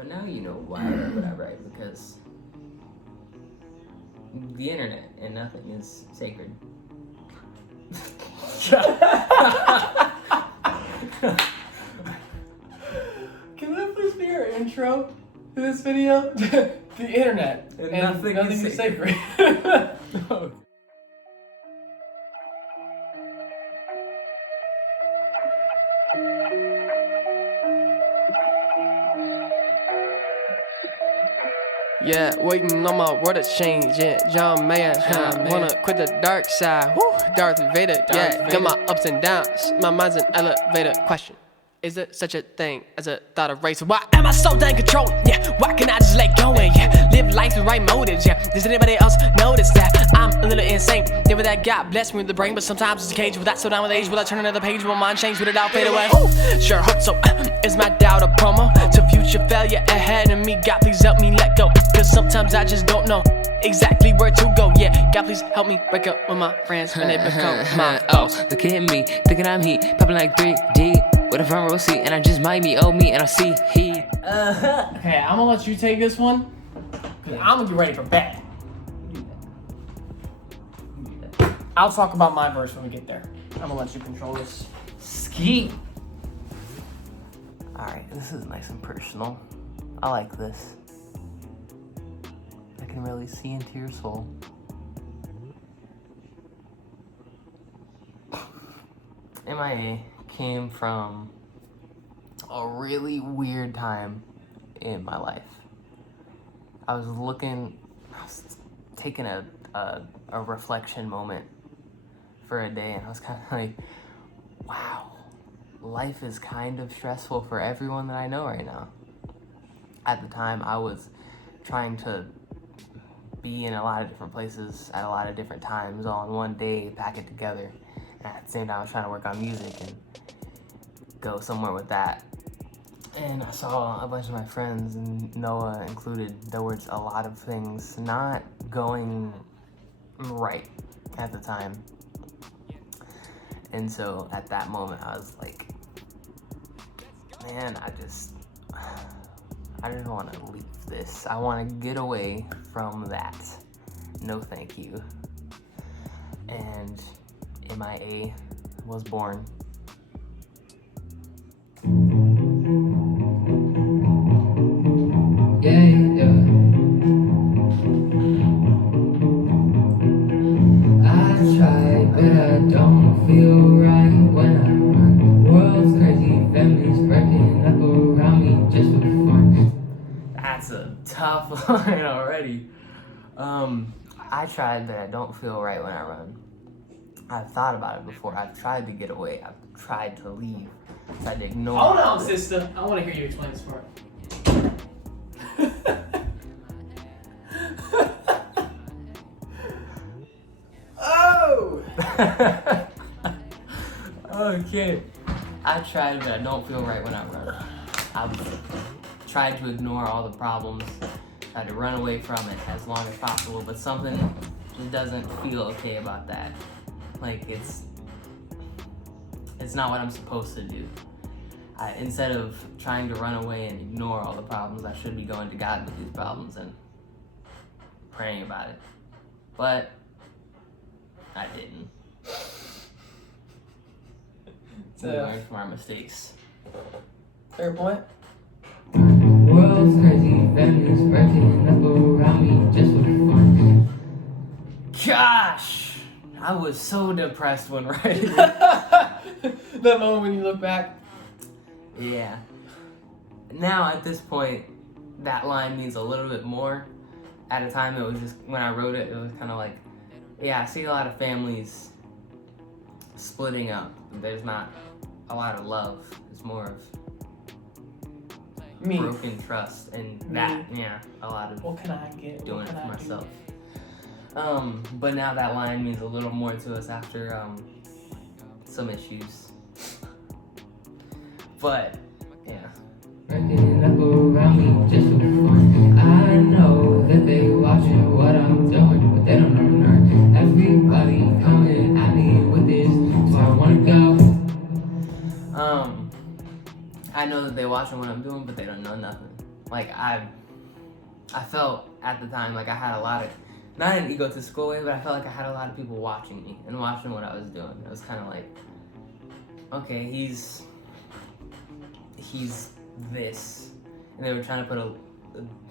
But now you know why would I write, because the internet and nothing is sacred. Can that please be our intro to this video? The internet And and nothing is sacred. No. Yeah, waiting on my world to change. Yeah, John Mayer. Wanna quit the dark side. Woo, Darth Vader. Got my ups and downs. My mind's an elevator. Question: is there such a thing as a thought of race? Why am I so dang controlled? Yeah, why can't I just let go and live life with right motives? Yeah, does anybody else notice that I'm a little insane? Never that God bless me with the brain, but sometimes it's a cage. With that so down with age, will I turn another page? Will my mind change? Will it all fade away? Ooh, sure hope so. Is my doubt a promo to future failure ahead of me? God, please help me let go, cause sometimes I just don't know exactly where to go. Yeah, God, please help me break up with my friends when they become my foes. Oh, look at me, thinking I'm heat, popping like 3D. What if I'm row seat and I just might me, oh me, and I see he. Okay, I'm gonna let you take this one, cause I'm gonna get ready for bed. I'll talk about my verse when we get there. I'm gonna let you control this. Ski. Alright, this is nice and personal. I like this. I can really see into your soul. M.I.A. came from a really weird time in my life. I was taking a reflection moment for a day, and I was kind of like, wow. Life is kind of stressful for everyone that I know right now. At the time, I was trying to be in a lot of different places at a lot of different times all in one day, pack it together. And at the same time, I was trying to work on music and go somewhere with that. And I saw a bunch of my friends, and Noah included, there was a lot of things not going right at the time. And so at that moment, I was like, man, I just want to leave this. I want to get away from that. No thank you. And M.I.A. was born. I try, but I don't feel right when I run. World's crazy, families breaking up around me just for fun. That's a tough line already. I tried, but I don't feel right when I run. I've thought about it before. I've tried to get away. I've tried to leave. I've tried to ignore. Hold on, sister. I want to hear you explain this part. Oh! Okay. I tried, but I don't feel right when I run. I've tried to ignore all the problems, tried to run away from it as long as possible, but something just doesn't feel okay about that. Like, it's not what I'm supposed to do. Instead of trying to run away and ignore all the problems, I should be going to God with these problems and praying about it. But I didn't. We learn from our mistakes. Fair point. World's crazy, families breaking up around me just for fun. Gosh! I was so depressed when writing. That moment when you look back. Yeah. Now at this point, that line means a little bit more. At a time, it was just, when I wrote it, it was kind of like, yeah, I see a lot of families splitting up. There's not a lot of love. It's more of broken trust, and that, yeah, a lot of what can I get? doing it for myself. But now that line means a little more to us after some issues. But yeah. Breaking up around me just for fun. I know that they watching what I'm doing, but they don't know. Everybody coming at me with this, so I wanna go. I know that they watching what I'm doing, but they don't know nothing. like I felt at the time like I had a lot of, not in an egotistical way, but I felt like I had a lot of people watching me and watching what I was doing. It was kind of like, okay, he's this, and they were trying to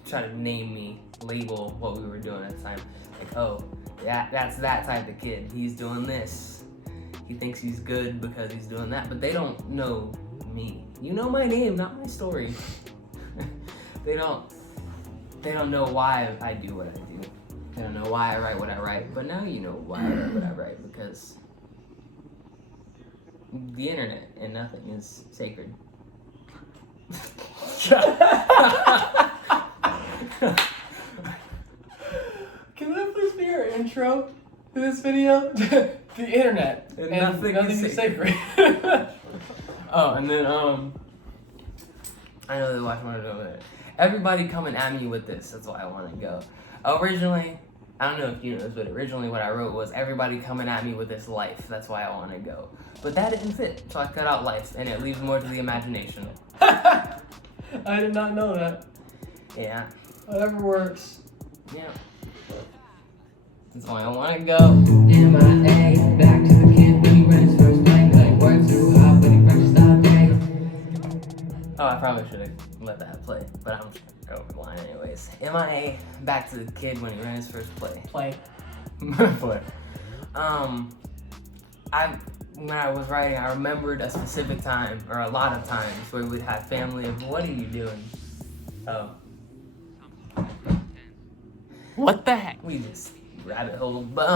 try to name me, label what we were doing at the time. Like, oh, yeah, that's that type of kid. He's doing this. He thinks he's good because he's doing that, but they don't know me. You know my name, not my story. They don't know why I do what I do. They don't know why I write what I write, but now you know why I write what I write, because the internet and nothing is sacred. Can that please be our intro to this video? The internet And nothing is sacred. Oh, and then I know they watch one over there. Everybody coming at me with this. That's why I want to go. Originally, I don't know if you know this, but originally what I wrote was everybody coming at me with this life. That's why I want to go. But that didn't fit, so I cut out life, and it leaves more to the imagination. I did not know that. Yeah. Whatever works. Yeah. That's why I want to go. M.I.A. back to the kid when he ran his first play. Like work too hard, but he practiced all day. Oh, I probably should have let that play, but I'm just gonna go over the line anyways. M.I.A. back to the kid when he ran his first play. Play. Play. When I was writing, I remembered a specific time, or a lot of times, where we'd have family of, what are you doing? Oh. What the heck? We just rabbit hole, but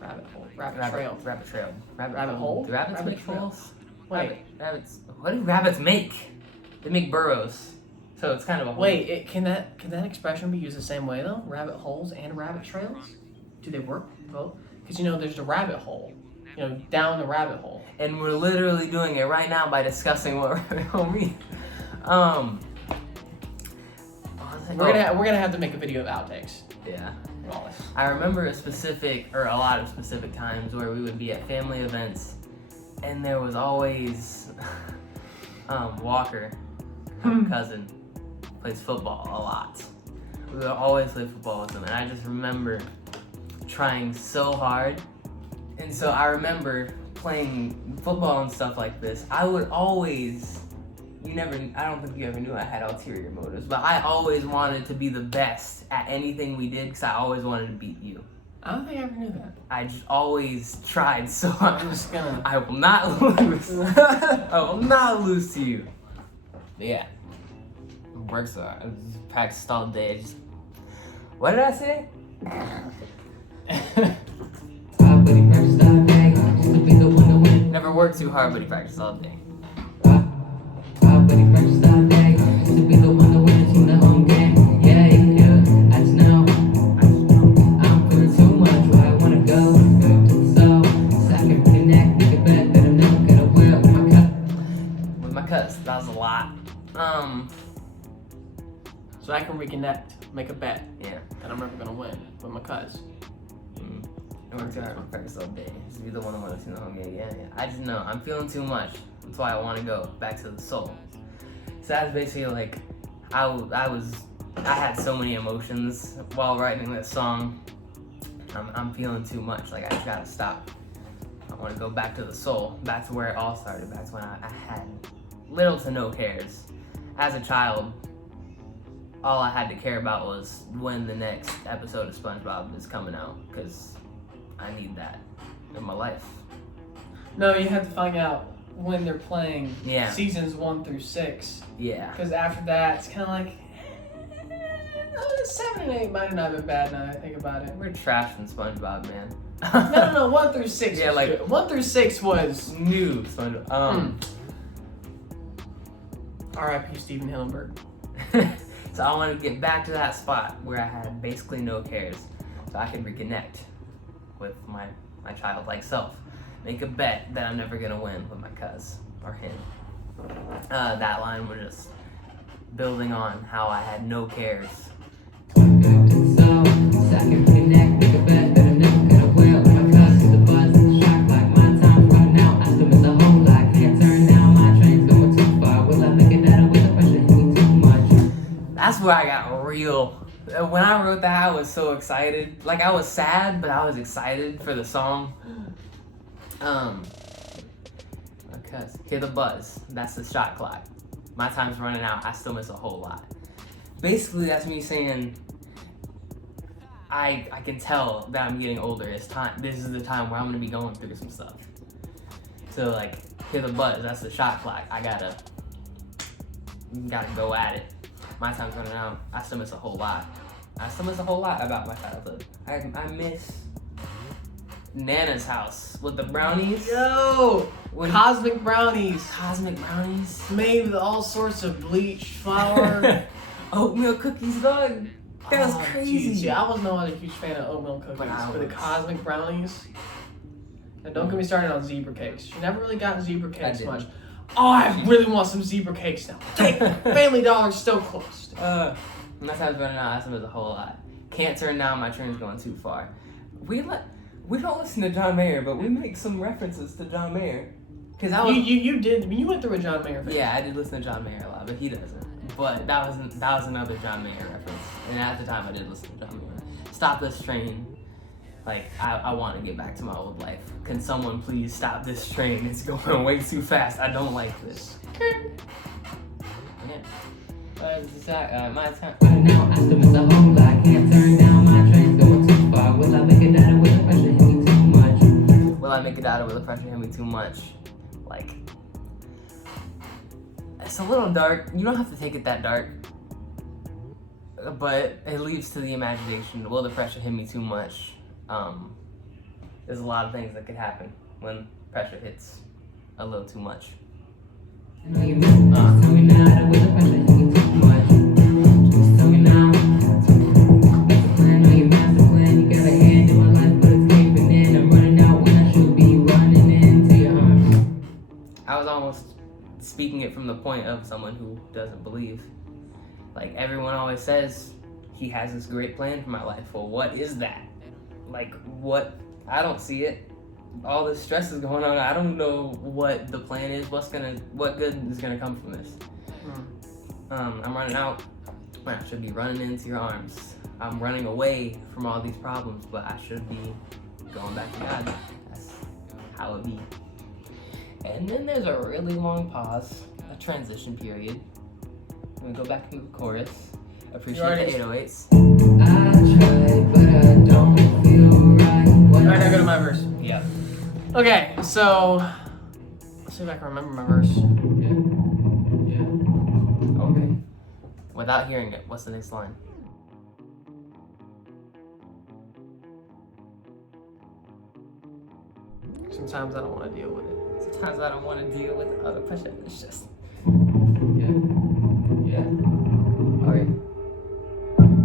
Rabbit hole. Rabbit trail. Rabbit trail. Rabbit hole? Do rabbits Rabbit make trail. holes? Wait. Rabbits. What do rabbits make? They make burrows. So it's kind of a hole. Wait, can that expression be used the same way though? Rabbit holes and rabbit trails? Do they work both? Because there's the rabbit hole. Down the rabbit hole. And we're literally doing it right now by discussing what rabbit hole means. We're gonna have to make a video of outtakes. Yeah. of all this. I remember a lot of specific times where we would be at family events, and there was always Walker, my cousin, plays football a lot. We would always play football with him, and I just remember trying so hard. And so I remember playing football and stuff like this. I would always, I don't think you ever knew I had ulterior motives, but I always wanted to be the best at anything we did because I always wanted to beat you. I don't think I ever knew that. I just always tried so hard. I'm just gonna... I will not lose. I will not lose to you. But yeah. Works hard. I just practiced all day. What did I say? Never worked too hard, but he practiced all day. With my cuss, that was a lot. So I can reconnect, make a bet, Yeah. that I'm never gonna win with my cuz. I worked hard, I practiced all day. Just be the one that wants to see the home game. Yeah. I just know I'm feeling too much. That's why I want to go back to the soul. So that's basically like I had so many emotions while writing this song. I'm feeling too much. Like I just gotta stop. I want to go back to the soul, back to where it all started. Back to when I had little to no cares. As a child, all I had to care about was when the next episode of SpongeBob is coming out, because I need that in my life. No, you have to find out when they're playing seasons 1 through 6. Yeah. Because after that, it's kind of like, 7 and 8 might not have been bad now that I think about it. We're trashing SpongeBob, man. No, 1 through 6. Yeah, like good. 1 through 6 was new SpongeBob. R.I.P. Steven Hillenburg. So I wanted to get back to that spot where I had basically no cares, so I could reconnect with my childlike self. Make a bet that I'm never gonna win with my cuz or him. That line was just building on how I had no cares. That's where I got real. When I wrote that, I was so excited. Like, I was sad, but I was excited for the song. Because hear the buzz. That's the shot clock. My time's running out. I still miss a whole lot. Basically, that's me saying I can tell that I'm getting older. It's time. This is the time where I'm gonna be going through some stuff. So like, hear the buzz. That's the shot clock. I gotta go at it. My time's running out. I still miss a whole lot. I still miss a whole lot about my childhood. I miss Nana's house with the brownies. Yo! Cosmic brownies. Cosmic brownies. Made with all sorts of bleached flour. Oatmeal cookies, dog. That was crazy. Geez, yeah, I was no other huge fan of oatmeal cookies, but the cosmic brownies. And don't get me started on zebra cakes. You never really got zebra cakes much. Oh, I really want some zebra cakes now. Family Dollar's still closed. My time's running out. I still miss a whole lot. Can't turn down. My train's going too far. We don't listen to John Mayer, but we make some references to John Mayer. Cause you went through a John Mayer phase. Yeah, I did listen to John Mayer a lot, but he doesn't. But that was another John Mayer reference, and at the time I did listen to John Mayer. Stop this train. Like, I want to get back to my old life. Can someone please stop this train? It's going way too fast. I don't like this. Yeah. My time. Right now, I still miss a whole lot. Can't turn down, my train's going too far. Will I make it out with the pressure hit me too much? Will I make it out of it? The pressure hit me too much. Like, it's a little dark. You don't have to take it that dark. But it leaves to the imagination. Will the pressure hit me too much? There's a lot of things that could happen when pressure hits a little too much. Tell me now, will the pressure hit me too much? Just tell me now. That's the plan, or your master plan. You got a hand in my life, but it's caving in. I'm running out when I should be running into your arms. I was almost speaking it from the point of someone who doesn't believe. Like, everyone always says he has this great plan for my life. Well, what is that? Like, what? I don't see it. All this stress is going on. I don't know what the plan is. What good is gonna come from this? I'm running out when I should be running into your arms. I'm running away from all these problems, but I should be going back to God. That's how it be. And then there's a really long pause, a transition period. We go back into the chorus. Appreciate the 808s. I tried, but I don't feel right. Alright, now go to my verse. Yeah. Okay, so let's see if I can remember my verse. Okay. Without hearing it, what's the next line? Sometimes I don't want to deal with it. Sometimes I don't want to deal with the other pressure. It's just. Yeah. Alright.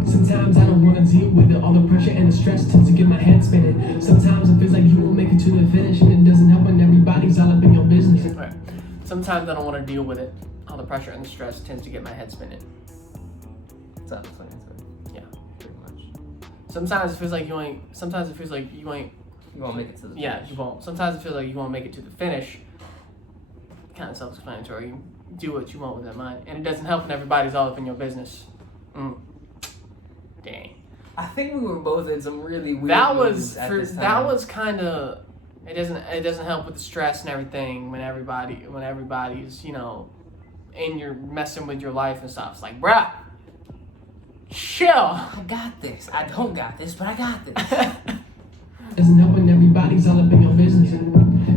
Sometimes I don't wanna deal with it. All the pressure and the stress tends to get my head spinning. Sometimes it feels like you won't make it to the finish, and it doesn't help when everybody's all up in your business. Okay. Sometimes I don't want to deal with it. All the pressure and the stress tends to get my head spinning. Self-explanatory. Yeah. Pretty much. Sometimes it feels like you ain't. Sometimes it feels like you ain't. You won't make it to the Yeah, finish. you won't. Sometimes it feels like you won't make it to the finish. Kind of self-explanatory. You do what you want with that mind, and it doesn't help when everybody's all up in your business. Dang. I think we were both in some really weird That moods was at for this time. that was kind of. It doesn't help with the stress and everything when everybody's and you're messing with your life and stuff. It's like, bruh, chill. I got this. I don't got this, but I got this. Doesn't help when everybody's all up in your business.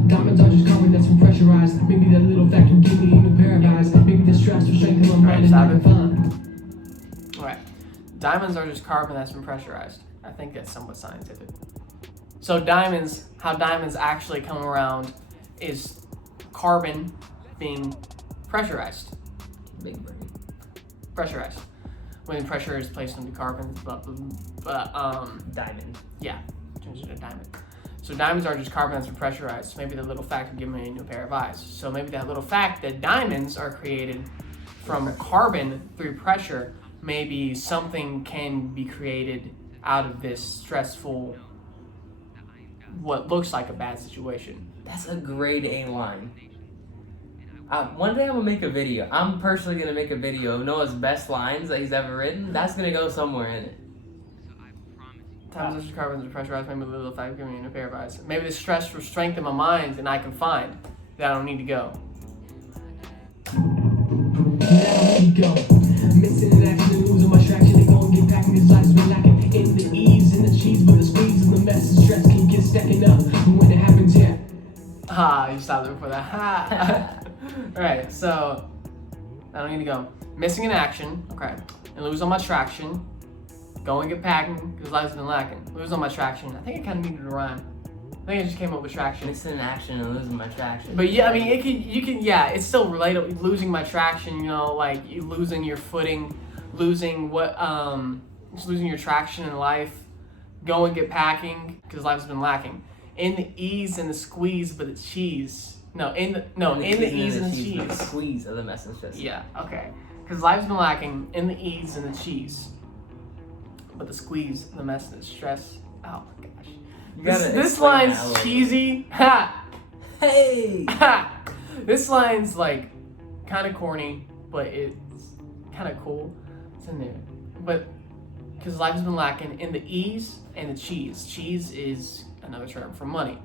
Diamonds are just carbon that's been pressurized. Maybe that little fact will give me a new pair of eyes. Maybe the stress will strengthen my mind and I can find. All right, diamonds are just carbon that's been pressurized. I think that's somewhat scientific. So how diamonds actually come around is carbon being pressurized. Big brain. Pressurized. When pressure is placed on the carbon, Diamond. yeah, turns into a diamond. So diamonds are just carbon that's been pressurized. Maybe the little fact will give me a new pair of eyes. So maybe that little fact that diamonds are created from carbon through pressure, maybe something can be created out of this stressful, what looks like a bad situation. That's a grade A line. One day I'm gonna make a video. I'm personally gonna make a video of Noah's best lines that he's ever written. That's gonna go somewhere in it. Times such as carbons are pressurized, maybe a little effect giving me a pair of eyes. Maybe the stress will strengthen my mind and I can find that I don't need to go. Now we go. Missing in action and losing my traction. They gon' get packing cause life's been lacking. In the ease and the cheese, but the squeeze and the mess and stress can get stacking up. And when it happens, yeah. You stopped there before that. Ha! Alright, so I don't need to go. Missing in action, okay. And lose all my traction. Go and get packing because life's been lacking. Lose all my traction. I think it kind of needed a rhyme. I think I just came up with traction. Missing in action and losing my traction. But yeah, I mean, it's still relatable. Losing my traction, you know, like you losing your footing, losing just losing your traction in life. Go and get packing because life's been lacking. In the ease and the squeeze, but the cheese. In the ease and the cheese. But the squeeze of the mess and stress. Yeah, okay. Because life's been lacking in the ease and the cheese, but the squeeze, the mess, and the stress. Oh my gosh. This line's cheesy. Ha! Hey! Ha! This line's like kind of corny, but it's kind of cool. It's in there. But because life's been lacking in the ease and the cheese. Cheese is another term for money.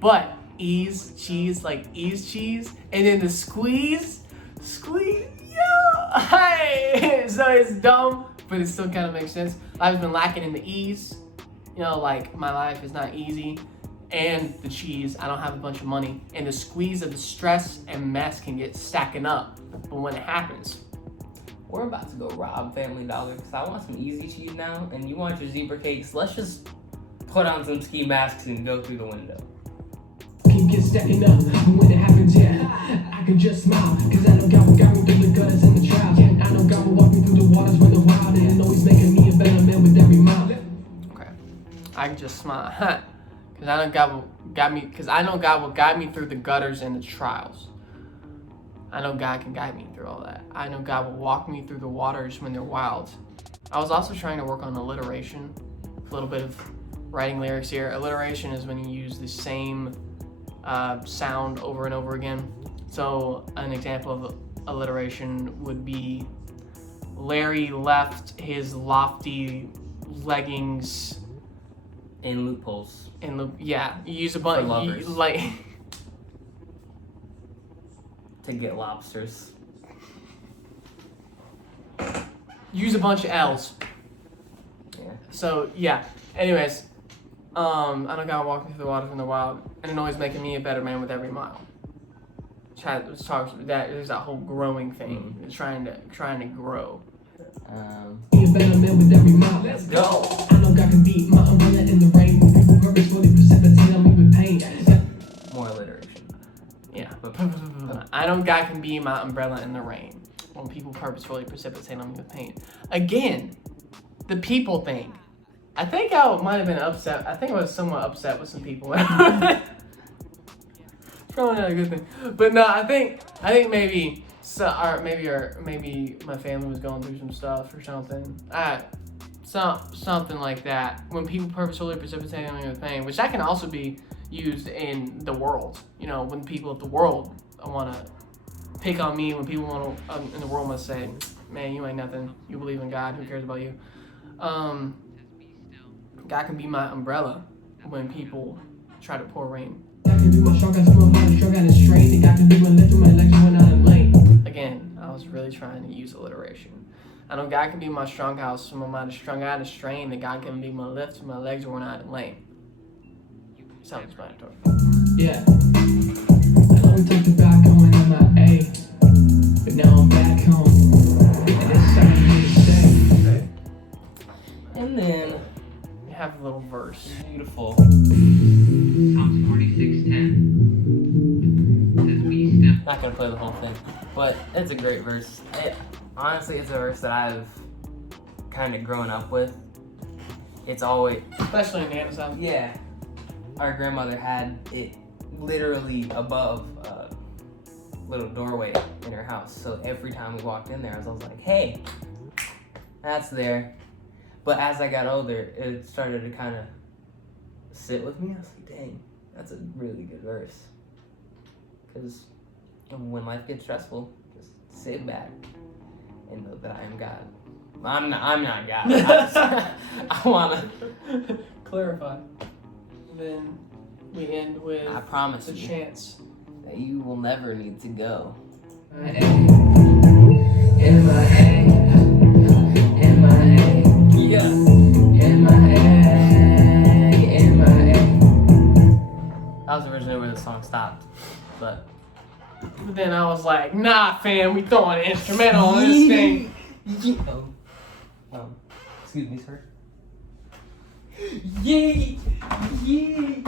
But ease, cheese, like ease cheese. And then the squeeze, yeah! Hey! So it's dumb, but it still kind of makes sense. Life's been lacking in the ease. You know, like my life is not easy. And the cheese, I don't have a bunch of money. And the squeeze of the stress and mess can get stacking up. But when it happens, we're about to go rob Family Dollar because I want some easy cheese now, and you want your zebra cakes. Let's just put on some ski masks and go through the window. Can get stacking up, and when it happens, yeah, I can just smile, cause I know God will guide me through the gutters and the trials. Yeah, I know God will walk me through the waters when the wild, and always making me a better man with every mile. Okay, I can just smile, cause I know God will guide me through the gutters and the trials. I know God can guide me through all that. I know God will walk me through the waters when they're wild. I was also trying to work on alliteration, a little bit of writing lyrics here. Alliteration is when you use the same sound over and over again. So an example of alliteration would be Larry left his lofty leggings in loopholes. Yeah, you use a bunch like to get lobsters. Use a bunch of L's. Yeah. So yeah. Anyways, I know God walking through the waters in the wild, and it always making me a better man with every mile. There's that whole growing thing. Trying to grow. Be a better man with every mile. Let's go. I know God can beat my umbrella in the rain. People purposefully precipitate on me with pain. More alliteration. Yeah. I know God can be my umbrella in the rain when people purposefully precipitate on me with pain. Again, the people thing. I think I might have been upset. I think I was somewhat upset with some people. Probably not a good thing. But no, I think maybe maybe my family was going through some stuff or something. Something like that. When people purposefully precipitate on me with pain, which that can also be used in the world. You know, when people of the world want to pick on me, when people want to in the world must say, "Man, you ain't nothing. You believe in God. Who cares about you?" God can be my umbrella when people try to pour rain. God can be my strong guy, small body, strong out and straight. God can be my left and my legs when I'm lame. Again, I was really trying to use alliteration. I know God can be my strong house when my mind is strung out and strained, and God can be my lift when my legs are worn out and lame. Self-explanatory. Yeah. I know we talked about going M.I.A, but now I'm back home, and it's time for me to stay. Okay. And then We have a little verse. beautiful. Psalms 46:10 says, "We step." Not gonna play the whole thing, but it's a great verse. Honestly, it's a verse that I've kind of grown up with. It's always, Especially in Nana's house. yeah. Our grandmother had it literally above a little doorway in her house. So every time we walked in there, I was like, "Hey, that's there." But as I got older, it started to kind of sit with me. I was like, "Dang, that's a really good verse." Because When life gets stressful, just sit back and know that I am God. I'm not God. I wanna clarify. Then we end with I promise the you chants. that you will never need to go. M.I.A. M.I.A. Yeah. M.I.A. M.I.A. That was originally where the song stopped, but But then I was like, nah, fam, we throwing an instrumental on this thing. excuse me, sir. Yee, yee.